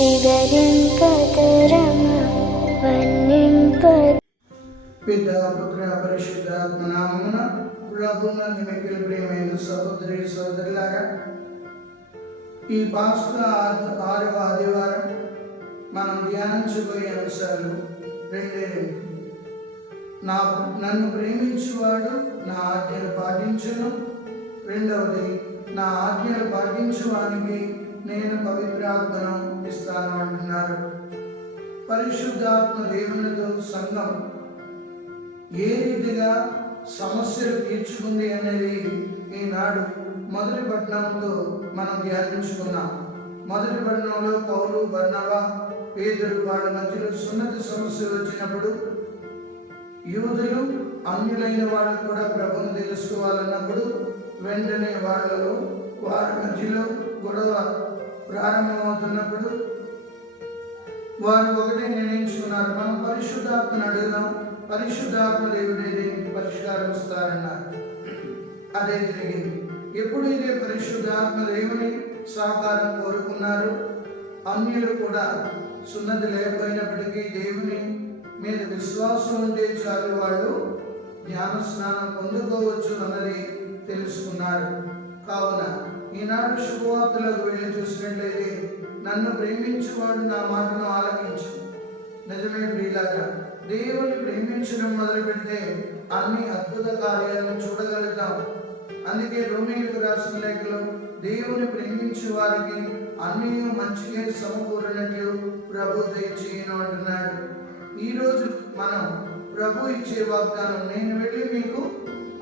వివరింపతరమ వర్ణింప పిత పుత్ర పరిశుద్ధాత్మ నామమున ప్రభువున నిమికిల ప్రియమైన సహోదరి సోదరులారా ఈ పాస్క ఆరవ ఆదివారం మనం ధ్యానించబోయే అంశాలు రెండే రెండు నా నన్ను ప్రేమించువాడు నా ఆజ్ఞలు పాటించును రెండవది నా ఆజ్ఞలు పాటించువానికి నేను పవిత్రాత్మను. ఇస్తాను అంటున్నారు. పరిశుద్ధాత్మ దేవునితో సంఘం ఏ రీతిగా సమస్యలు తీర్చుకుంది అనేది ఈనాడు మొదటి పట్టణంతో మనం ధ్యానించుకున్నాం మొదటి పట్టణంలో పౌలు బర్ణవ పేదరు వాళ్ళ మధ్యలో సున్నతి సమస్యలు వచ్చినప్పుడు యూదులు అన్యులైన వాళ్ళు కూడా ప్రభుని తెలుసుకోవాలన్నప్పుడు వెంటనే వాళ్ళలో వారి మధ్యలో గొడవ ప్రారంభమవుతున్నప్పుడు వారు ఒకటే నిర్ణయించుకున్నారు. మనం పరిశుద్ధాత్మను అడుగుదాం. పరిశుద్ధాత్మ దేవుడే దీనికి పరిష్కారం ఇస్తారన్నారు. అదే జరిగింది. ఎప్పుడైతే పరిశుద్ధాత్మ దేవుని సహకారం కోరుకున్నారో? అన్యులు కూడా సున్నతి లేకపోయినప్పటికీ దేవుని మీద విశ్వాసం ఉంటే చాలు వాళ్ళు జ్ఞాన స్నానం పొందుకోవచ్చు అన్నది తెలుసుకున్నారు. కావున ఈనాడు శుభవార్తలకు వెళ్ళి చూసినట్లయితే నన్ను ప్రేమించువాడు నా మాటను ఆలకించు. నిజమే ప్రియులాగా దేవుని ప్రేమించడం మొదలు పెడితే అన్ని అద్భుత కార్యాలను చూడగలుగుతాం. అందుకే రోమిలకు రాసిన లేఖలో దేవుని ప్రేమించే వారికి అన్ని మంచిగా సమకూరినట్లు ప్రభు దయచేయను అంటున్నాడు. ఈరోజు మనం ప్రభు ఇచ్చే వాగ్దానం నేను వెళ్ళి మీకు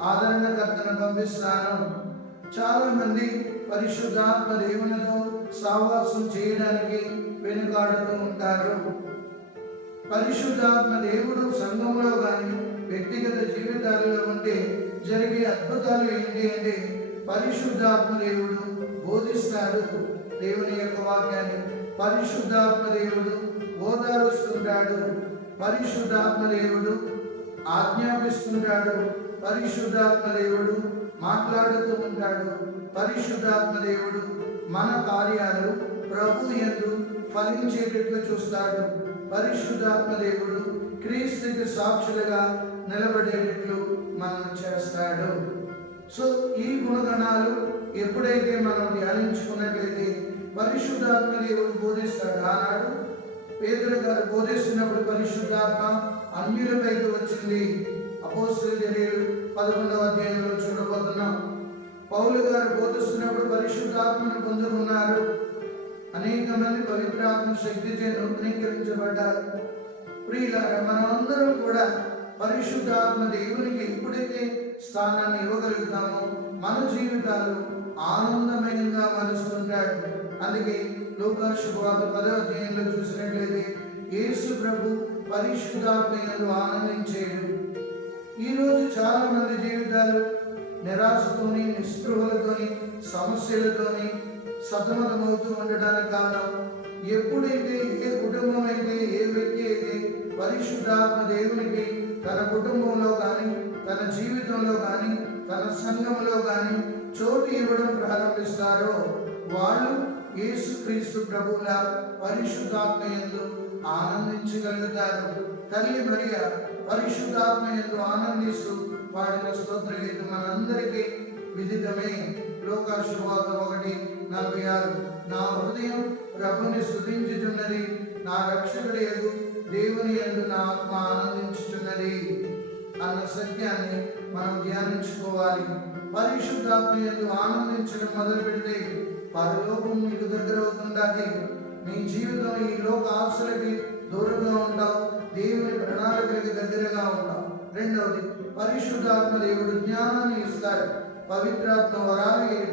ఆదరణకర్తను పంపిస్తాను. చాలా మంది పరిశుద్ధాత్మ దేవునితో సావాసం చేయడానికి వెనుకాడుతూ ఉంటారు. పరిశుద్ధాత్మ దేవుడు సంఘంలో కానీ వ్యక్తిగత జీవితాలలో ఉంటే జరిగే అద్భుతాలు ఏంటి అంటే పరిశుద్ధాత్మ దేవుడు బోధిస్తాడు దేవుని యొక్క వాక్యాన్ని. పరిశుద్ధాత్మ దేవుడు ఓదారుస్తుంటాడు పరిశుద్ధాత్మ దేవుడు ఆజ్ఞాపిస్తుంటాడు. పరిశుద్ధాత్మ దేవుడు మాట్లాడుతూ ఉంటాడు. పరిశుద్ధాత్మ దేవుడు మన కార్యాలు ప్రభు ఎందు ఫలించేటట్లు చూస్తాడు. పరిశుద్ధాత్మ దేవుడు క్రీస్తుకి సాక్షులుగా నిలబడేటట్లు మనం చేస్తాడు. సో ఈ గుణగణాలు ఎప్పుడైతే మనం ధ్యానించుకున్నట్లయితే పరిశుద్ధాత్మ దేవుడు బోధిస్తాడు. ఆనాడు పేదలు గారు బోధిస్తున్నప్పుడు పరిశుద్ధాత్మ అన్యులపైకి వచ్చింది. అపోస్తుల చర్యలు పదకొండవ అధ్యాయంలో చూడబోతున్నాం. పౌలు గారు బోధిస్తున్నప్పుడు పరిశుద్ధాత్మను పొందుకున్నారు అనేక మంది పవిత్రాత్మ శక్తిచే నూతనీకరించబడ్డారు. ప్రియులారా మనమందరం కూడా పరిశుద్ధాత్మ దేవునికి ఎప్పుడైతే స్థానాన్ని ఇవ్వగలుగుతామో మన జీవితాలు ఆనందమయంగా మరుస్తుంటాడు అందుకే లోకా శుభవార్త పదవ అధ్యాయంలో చూసినట్లయితే యేసు ప్రభు పరిశుద్ధాత్మయందు ఆనందించేడు. ఈరోజు చాలా మంది జీవితాలు నిరాశతోని నిస్పృహలతోని సమస్యలతోని సతమతమవుతూ ఉండడానికి కారణం ఎప్పుడైతే ఏ కుటుంబం అయితే ఏ వ్యక్తి అయితే పరిశుద్ధాత్మ దేవునికి తన కుటుంబంలో కానీ తన జీవితంలో కానీ తన సంఘంలో కానీ చోటు ఇవ్వడం ప్రారంభిస్తారో వాళ్ళు యేసుక్రీస్తు ప్రభువుల పరిశుద్ధాత్మ ఎందు ఆనందించగలుగుతారు. తల్లి మరియ పరిశుద్ధాత్మ ఎందు ఆనందిస్తూ పాడిన స్తోత్ర గీతం మనందరికీ విదితమే. లోకా శుభార్త ఒకటి నలభై ఆరు. నా హృదయం ప్రభుని స్థుతించుచున్నది నా రక్షకుడు ఎదు దేవుని ఎందు నా ఆత్మ ఆనందించుచున్నది. అన్న సత్యాన్ని మనం ధ్యానించుకోవాలి. పరిశుద్ధాత్మ ఎందు ఆనందించడం మొదలు పెడితే పరలోకం మీకు దగ్గర అవుతుండాలి మీ జీవితం ఈ లోక ఆశలకి దూరంగా ఉంటావు. దేవుని ప్రణాళికలకి దగ్గరగా ఉంటావు. రెండవది పరిశుద్ధాత్మ దేవుడు జ్ఞానాన్ని ఇస్తాడు. పవిత్రాత్మ వరాలు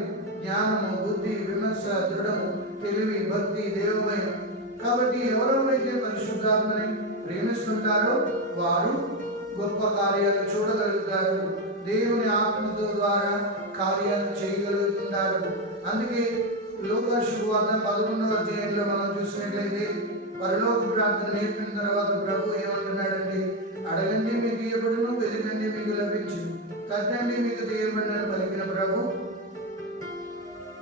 జ్ఞానము బుద్ధి విమర్శ దృఢము తెలివి భక్తి దేవభయం. కాబట్టి ఎవరెవరైతే పరిశుద్ధాత్మని ప్రేమిస్తుంటారో వారు గొప్ప కార్యాలు చూడగలుగుతారు. దేవుని ఆత్మతో ద్వారా కార్యాలు చేయగలుగుతుంటారు. అందుకే లోక శుభవార్త పదకొండవ అధ్యాయంలో మనం చూసినట్లయితే పరలోక ప్రార్థన నేర్పిన తర్వాత ప్రభు ఏమంటున్నాడంటే అడగండి మీకు ఇవ్వబడును వెతకండి మీకు లభించు తట్టండి మీకు తీయబడినని పలికిన ప్రభు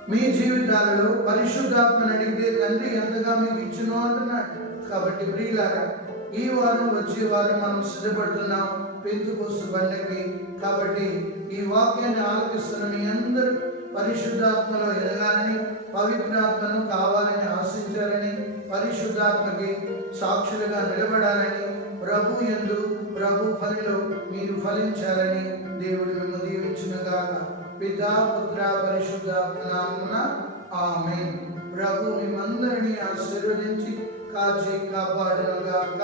మీ జీవితాలలో పరిశుద్ధాత్మని అడిగితే తండ్రి ఎంతగా మీకు ఇచ్చునో? అంటున్నాడు. కాబట్టి ప్రియులారా ఈ వారం వచ్చే వారం మనం సిద్ధపడుతున్నాం పెంతుకోస్తు పండగకి కాబట్టి ఈ వాక్యాన్ని ఆలకిస్తున్న మీ అందరూ పరిశుద్ధాత్మలో ఎదగాలని పవిత్రాత్మను కావాలని ఆశించాలని పరిశుద్ధాత్మకి సాక్షులుగా నిలబడాలని ప్రభు ఎందు ప్రభు పనిలో మీరు ఫలించాలని దేవుడు మిమ్మల్ని దీవించునుగాక. పితా పుత్ర పరిశుద్ధాత్మ నామమున ఆమె ప్రభు మిమ్మందరినీ ఆశీర్వదించి కాచి కాపాడునుగాక.